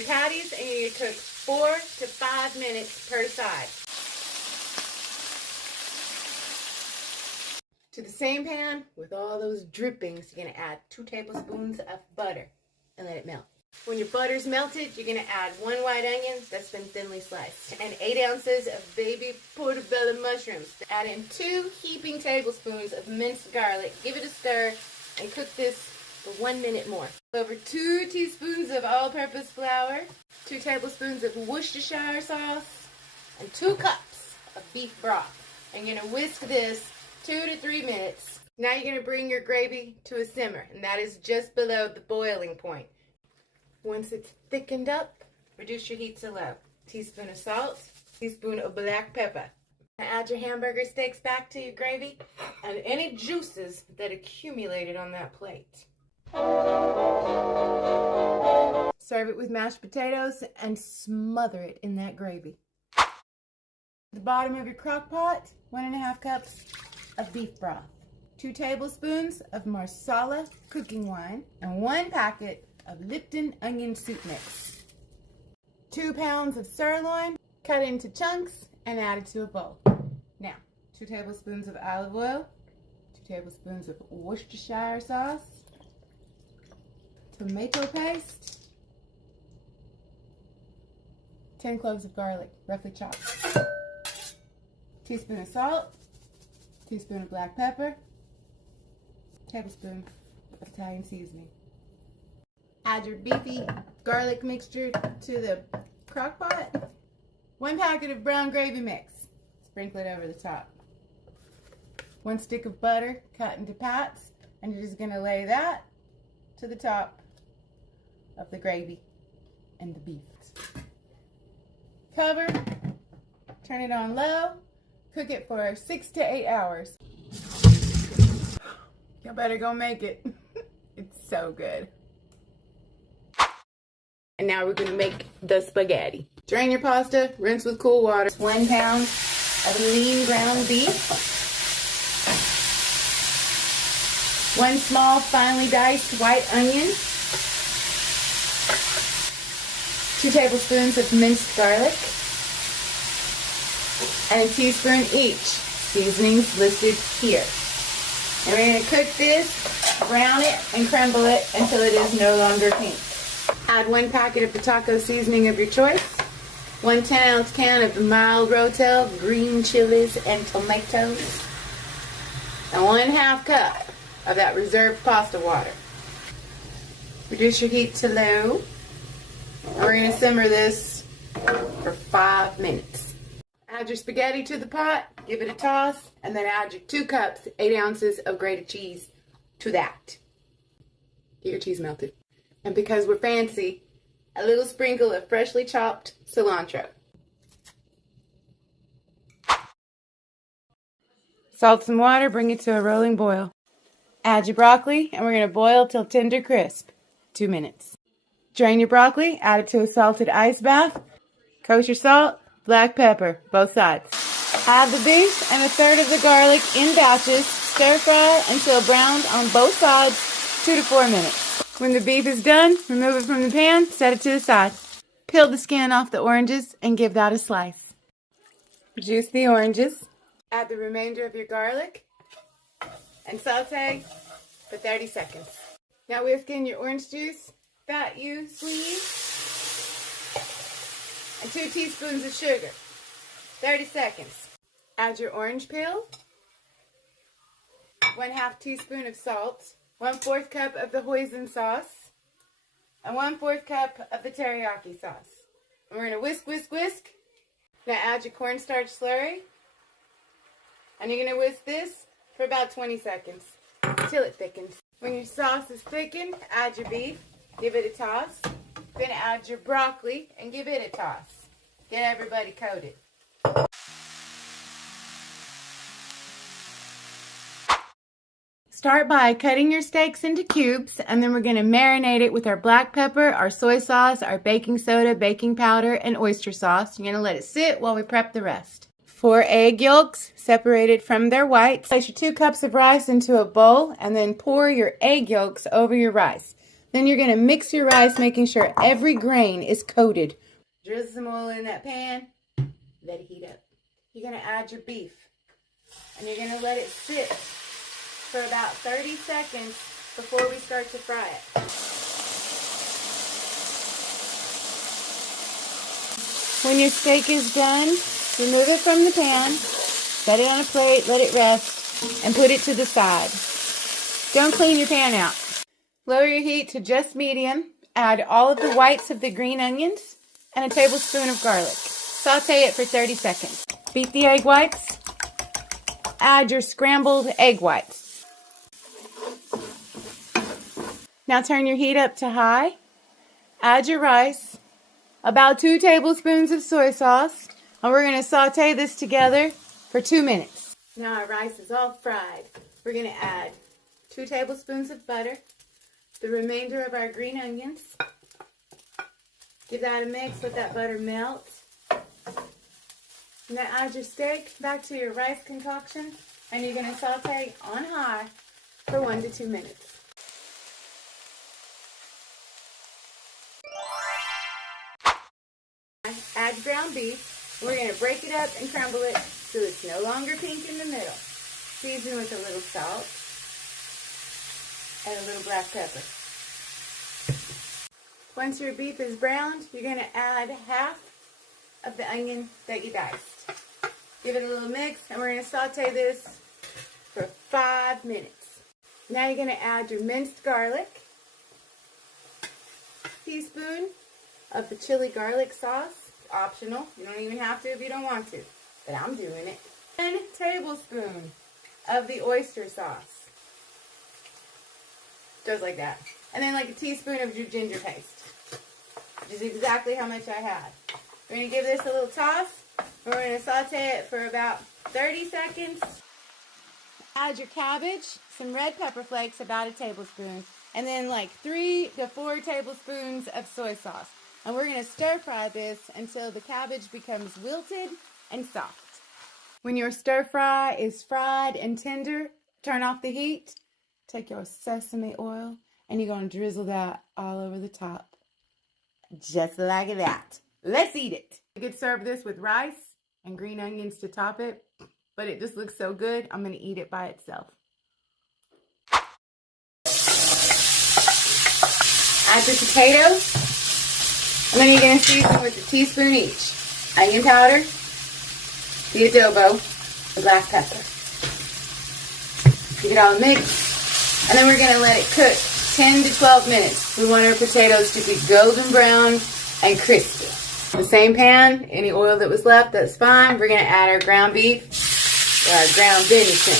your patties, and you're going to cook 4 to 5 minutes per side. To the same pan with all those drippings, you're going to add 2 tablespoons of butter and let it melt. When your butter's melted, you're going to add 1 white onion that's been thinly sliced and 8 ounces of baby portobello mushrooms. Add in 2 heaping tablespoons of minced garlic. Give it a stir and cook this for 1 minute more. Over 2 teaspoons of all-purpose flour, 2 tablespoons of Worcestershire sauce, and 2 cups of beef broth. And you're going to whisk this 2 to 3 minutes. Now you're going to bring your gravy to a simmer, and that is just below the boiling point. Once it's thickened up, reduce your heat to low. Teaspoon of salt, teaspoon of black pepper. Add your hamburger steaks back to your gravy and any juices that accumulated on that plate. Serve it with mashed potatoes and smother it in that gravy. At the bottom of your crock pot, 1½ cups of beef broth, 2 tablespoons of Marsala cooking wine, and 1 packet of Lipton onion soup mix. 2 pounds of sirloin cut into chunks and added to a bowl. Now, 2 tablespoons of olive oil, 2 tablespoons of Worcestershire sauce, tomato paste, 10 cloves of garlic, roughly chopped, teaspoon of salt, teaspoon of black pepper, tablespoon of Italian seasoning. Add your beefy garlic mixture to the crock pot. 1 packet of brown gravy mix. Sprinkle it over the top. 1 stick of butter cut into pats, and you're just going to lay that to the top of the gravy and the beef. Cover, turn it on low, cook it for 6 to 8 hours. You better go make it. It's so good. And now we're going to make the spaghetti. Drain your pasta, rinse with cool water. 1 pound of lean ground beef. 1 small finely diced white onion. 2 tablespoons of minced garlic. And a teaspoon each. Seasonings listed here. And we're going to cook this, brown it, and crumble it until it is no longer pink. Add 1 packet of the taco seasoning of your choice, 1 10-ounce can of the mild Rotel, green chilies, and tomatoes, and 1/2 cup of that reserved pasta water. Reduce your heat to low, and we're going to simmer this for 5 minutes. Add your spaghetti to the pot, give it a toss, and then add your 2 cups, 8 ounces of grated cheese to that. Get your cheese melted. And because we're fancy, a little sprinkle of freshly chopped cilantro. Salt some water, bring it to a rolling boil. Add your broccoli, and we're going to boil till tender crisp. 2 minutes. Drain your broccoli, add it to a salted ice bath. Kosher salt, black pepper, both sides. Add the beef and 1/3 of the garlic in batches. Stir fry until browned on both sides, 2 to 4 minutes. When the beef is done, remove it from the pan, set it to the side. Peel the skin off the oranges and give that a slice. Juice the oranges. Add the remainder of your garlic and saute for 30 seconds. Now whisk in your orange juice, fat squeeze, and 2 teaspoons of sugar. 30 seconds. Add your orange peel, 1/2 teaspoon of salt, 1/4 cup of the hoisin sauce, and 1/4 cup of the teriyaki sauce. And we're going to whisk, whisk, whisk. Now add your cornstarch slurry. And you're going to whisk this for about 20 seconds until it thickens. When your sauce is thickened, add your beef, give it a toss. Then add your broccoli and give it a toss. Get everybody coated. Start by cutting your steaks into cubes, and then we're going to marinate it with our black pepper, our soy sauce, our baking soda, baking powder, and oyster sauce. You're going to let it sit while we prep the rest. 4 egg yolks separated from their whites. Place your 2 cups of rice into a bowl, and then pour your egg yolks over your rice. Then you're going to mix your rice, making sure every grain is coated. Drizzle some oil in that pan. Let it heat up. You're going to add your beef. And you're going to let it sit for about 30 seconds before we start to fry it. When your steak is done, remove it from the pan, set it on a plate, let it rest, and put it to the side. Don't clean your pan out. Lower your heat to just medium. Add all of the whites of the green onions and a tablespoon of garlic. Saute it for 30 seconds. Beat the egg whites. Add your scrambled egg whites. Now turn your heat up to high. Add your rice. About 2 tablespoons of soy sauce. And we're going to saute this together for 2 minutes. Now our rice is all fried. We're going to add 2 tablespoons of butter. The remainder of our green onions. Give that a mix, let that butter melt. Now add your steak back to your rice concoction, and you're going to saute on high for 1 to 2 minutes. Add ground beef. We're going to break it up and crumble it so it's no longer pink in the middle. Season with a little salt and a little black pepper. Once your beef is browned, you're going to add half of the onion that you diced. Give it a little mix, and we're going to saute this for 5 minutes. Now you're going to add your minced garlic, teaspoon of the chili garlic sauce, optional. You don't even have to if you don't want to, but I'm doing it. 1 tablespoon of the oyster sauce, just like that. And then like a teaspoon of your ginger paste, which is exactly how much I had. We're going to give this a little toss. We're going to saute it for about 30 seconds. Add your cabbage, some red pepper flakes, about a tablespoon, and then like 3 to 4 tablespoons of soy sauce. And we're going to stir fry this until the cabbage becomes wilted and soft. When your stir fry is fried and tender, turn off the heat. Take your sesame oil, and you're going to drizzle that all over the top. Just like that. Let's eat it. You could serve this with rice and green onions to top it, but it just looks so good, I'm going to eat it by itself. Add your potatoes, and then you're going to season with a teaspoon each. Onion powder, the adobo, the black pepper. Give it all a mix, and then we're going to let it cook 10 to 12 minutes. We want our potatoes to be golden brown and crispy. The same pan, any oil that was left, that's fine. We're going to add our ground beef or our ground venison.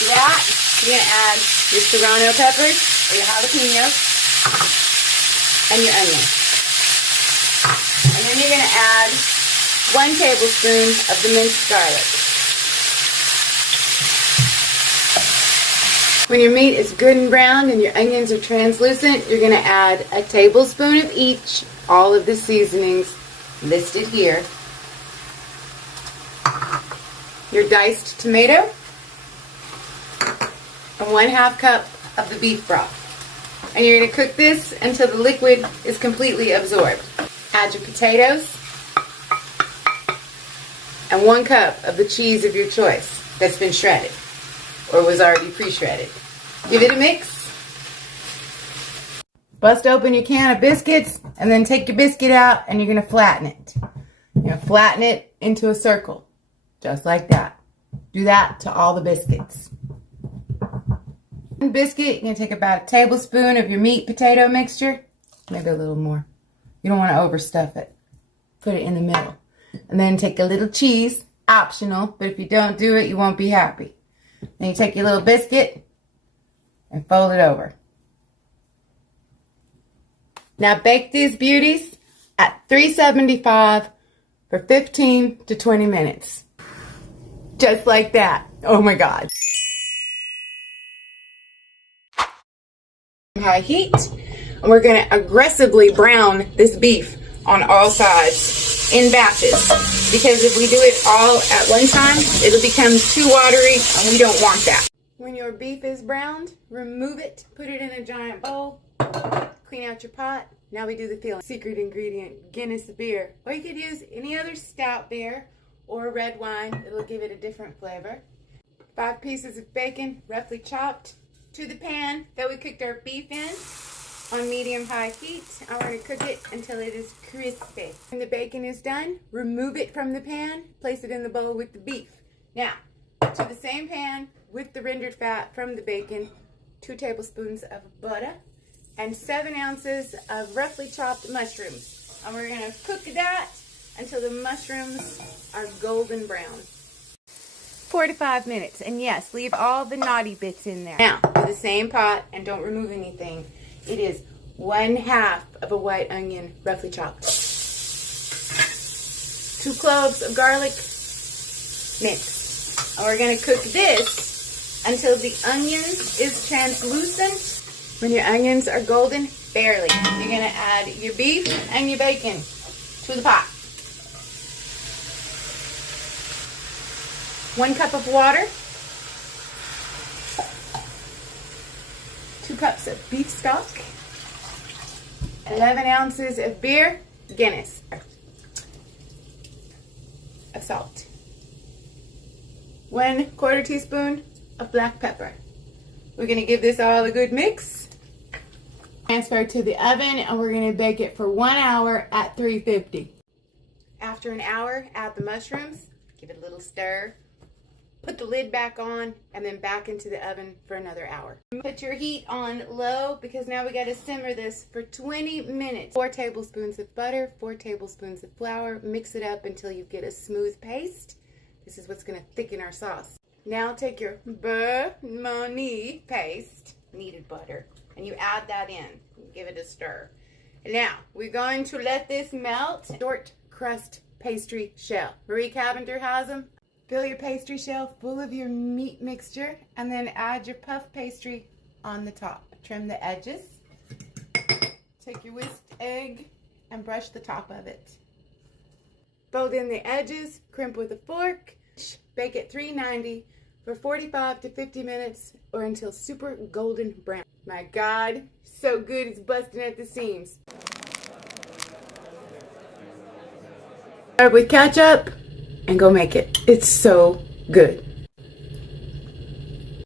To that, you're going to add your serrano peppers or your jalapenos and your onion. And then you're going to add 1 tablespoon of the minced garlic. When your meat is good and browned and your onions are translucent, you're going to add a tablespoon of each, all of the seasonings listed here. Your diced tomato, and 1/2 cup of the beef broth. And you're going to cook this until the liquid is completely absorbed. Add your potatoes, and 1 cup of the cheese of your choice that's been shredded or was already pre-shredded. Give it a mix. Bust open your can of biscuits, and then take your biscuit out, and you're going to flatten it. You're going to flatten it into a circle, just like that. Do that to all the biscuits. One biscuit, you're going to take about a tablespoon of your meat potato mixture, maybe a little more. You don't want to overstuff it. Put it in the middle. And then take a little cheese, optional, but if you don't do it, you won't be happy. Then you take your little biscuit and fold it over. Now bake these beauties at 375 for 15 to 20 minutes. Just like that. Oh my God. High heat. And we're going to aggressively brown this beef on all sides in batches. Because if we do it all at one time, it'll become too watery and we don't want that. When your beef is browned, remove it, put it in a giant bowl, clean out your pot. Now we do the filling. Secret ingredient, Guinness beer. Or you could use any other stout beer or red wine. It'll give it a different flavor. 5 pieces of bacon, roughly chopped. To the pan that we cooked our beef in on medium-high heat. I want to cook it until it is crispy. When the bacon is done, remove it from the pan, place it in the bowl with the beef. Now, to the same pan with the rendered fat from the bacon, 2 tablespoons of butter, and 7 ounces of roughly chopped mushrooms. And we're going to cook that until the mushrooms are golden brown. 4 to 5 minutes. And yes, leave all the naughty bits in there. Now, to the same pot, and don't remove anything, it is 1/2 of a white onion, roughly chopped. 2 cloves of garlic, minced. And we're going to cook this until the onion is translucent. When your onions are golden, barely, you're going to add your beef and your bacon to the pot. 1 cup of water. 2 cups of beef stock. 11 ounces of beer, Guinness. Of salt. 1/4 teaspoon of black pepper. We're going to give this all a good mix. Transfer to the oven, and we're going to bake it for 1 hour at 350. After an hour, add the mushrooms, give it a little stir, put the lid back on, and then back into the oven for another hour. Put your heat on low because now we got to simmer this for 20 minutes. 4 tablespoons of butter, 4 tablespoons of flour. Mix it up until you get a smooth paste. This is what's going to thicken our sauce. Now take your beurre paste, kneaded butter, and you add that in. Give it a stir. Now, we're going to let this melt. Short crust pastry shell. Marie Cavender has them. Fill your pastry shell full of your meat mixture, and then add your puff pastry on the top. Trim the edges. Take your whisked egg and brush the top of it. Fold in the edges, crimp with a fork. Bake at 390 for 45 to 50 minutes or until super golden brown. My God, so good it's busting at the seams. Start with ketchup and go make it. It's so good.